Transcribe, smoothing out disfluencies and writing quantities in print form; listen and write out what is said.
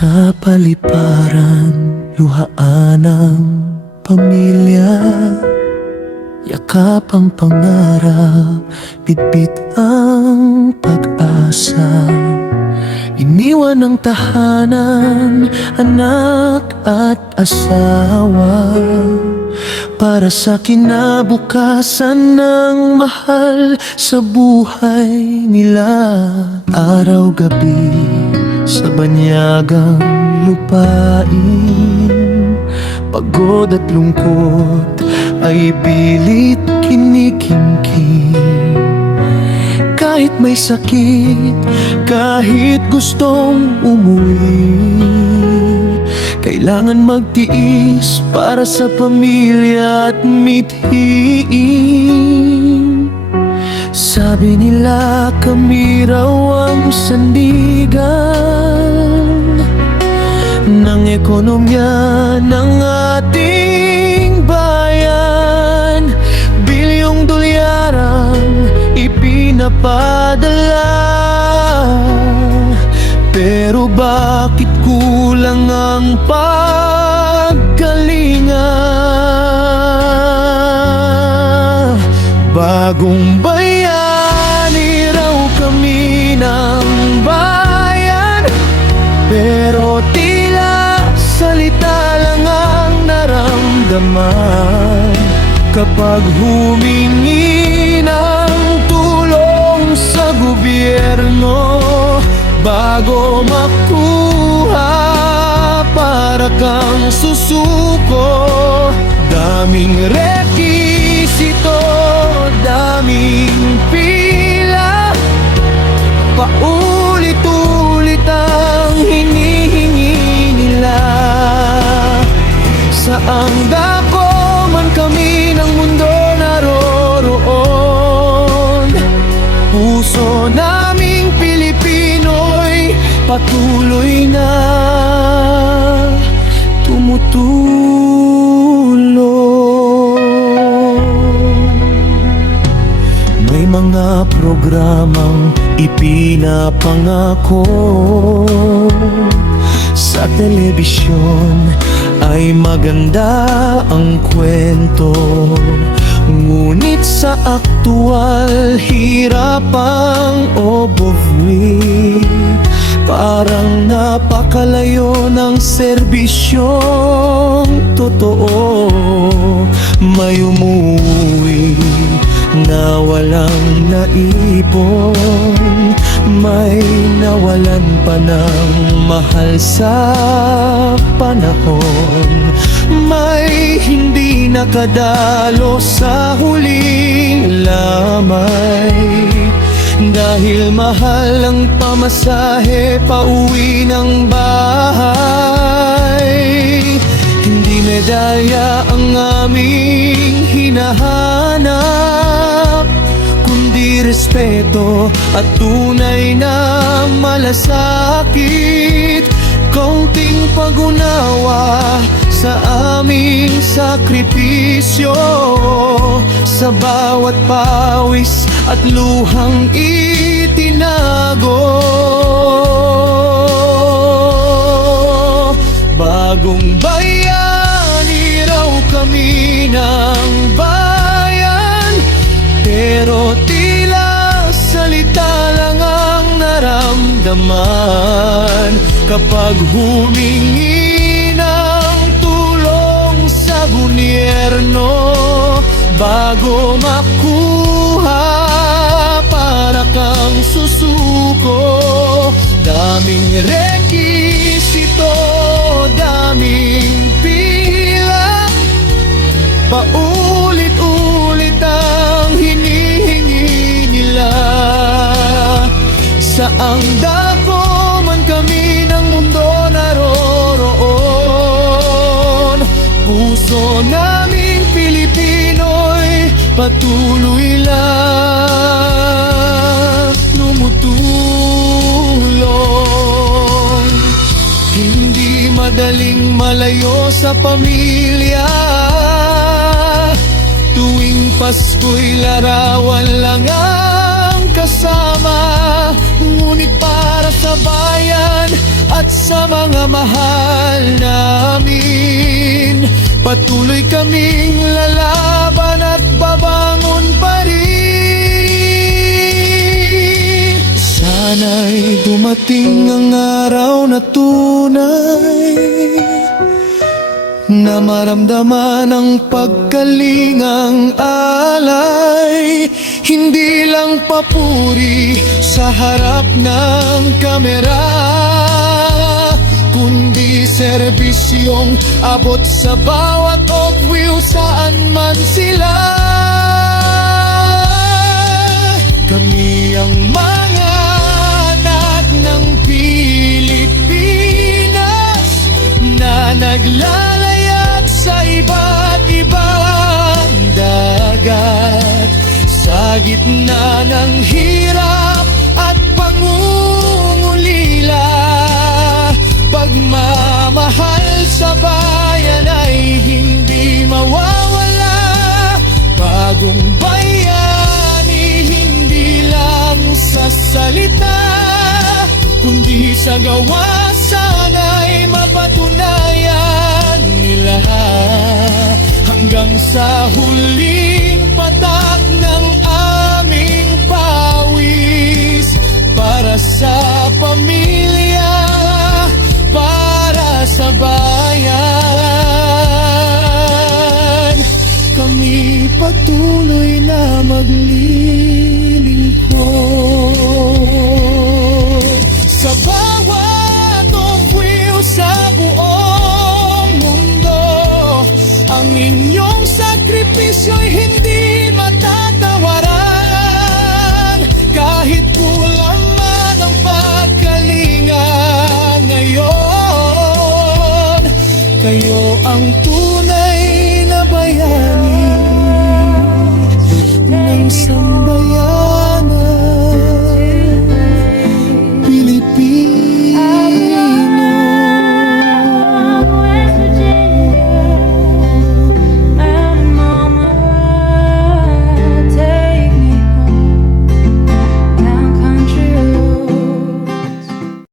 Sa paliparan, luhaan ng pamilya, yakap ang pangarap, bitbit ang pag-asa. Iniwan ang tahanan, anak at asawa, para sa kinabukasan ng mahal sa buhay nila. Araw-gabi sa banyagang lupain, pagod at lungkot ay pilit kinikimkim. Kahit may sakit, kahit gustong umuwi, kailangan magtiis para sa pamilya at mithiin. Sabi nila kami raw ang sandigan ng ekonomiya ng ating bayan. Bilyong dolyarang ipinapadala, pero bakit kulang ang pagkalinga? Bagong bayani raw kami ng bayan, pero tila salita lang ang naramdaman kapag humingi ng tulong sa gobyerno. Bago makuha, para kang susuko. Daming rekisito, daming pila, paulit-ulit ang hinihingi nila. Saang dako man kami ng mundo naroroon, puso naming Pilipino'y patuloy na tumutulong. May mga programang ipinapangako sa telebisyon, ay maganda ang kwento, ngunit sa aktual hirap ang obovwi. Parang napakalayo ng serbisyong totoo. May umuwi na walang naipon, may nawalan pa ng mahal sa panahon, may hindi nakadalo sa huling lamay dahil mahal ang pamasahe pauwi ng bahay. Hindi medalya ang aming hinahanap, kundi respeto at tunay na malasakit. Kaunting pag-unawa sa aming sakripisyo, sa bawat pawis at luhang itinago. Bagong bayani raw kami ng bayan, pero tila salita lang ang naramdaman kapag humingi ng tulong sa gobyerno. Bago makuha, para kang susuko. Daming rekisito, daming pila, paulit-ulit ang hinihingi nila. Saang dako man kami ng mundo naroroon, puso naming Pilipino'y patuloy lang tumutulong. Hindi madaling malayo sa pamilya, tuwing Pasko'y larawan lang ang kasama. Ngunit para sa bayan at sa mga mahal namin. Patuloy kaming lalaban at babangon pa rin. Sana'y dumating ang araw na tunay na maramdaman ang pagkalingang alay. Hindi lang papuri sa harap ng kamera, kundi serbisyong abot sa bawat ogwiw saan man sila. Kami ang mga anak ng Pilipinas na naglalayag sa iba't ibang dagat, sa gitna ng hirap at pangungulila. Pagmamahal sa bayan ay hindi mawawala. Bagong bayani, hindi lang sa salita, kundi sa gawa. Sana'y mapatunayan nila hanggang sa huling patak ng aming pawis. Para sa pamilya, para sa bayan, kami patuloy na maglilingkod. Sa bawat ogwiw sa buong mundo, ang inyong sakripisyo'y hindi matatawaran. Kahit kulang man ang pagkalinga ngayon, kayo ang tunay na bayan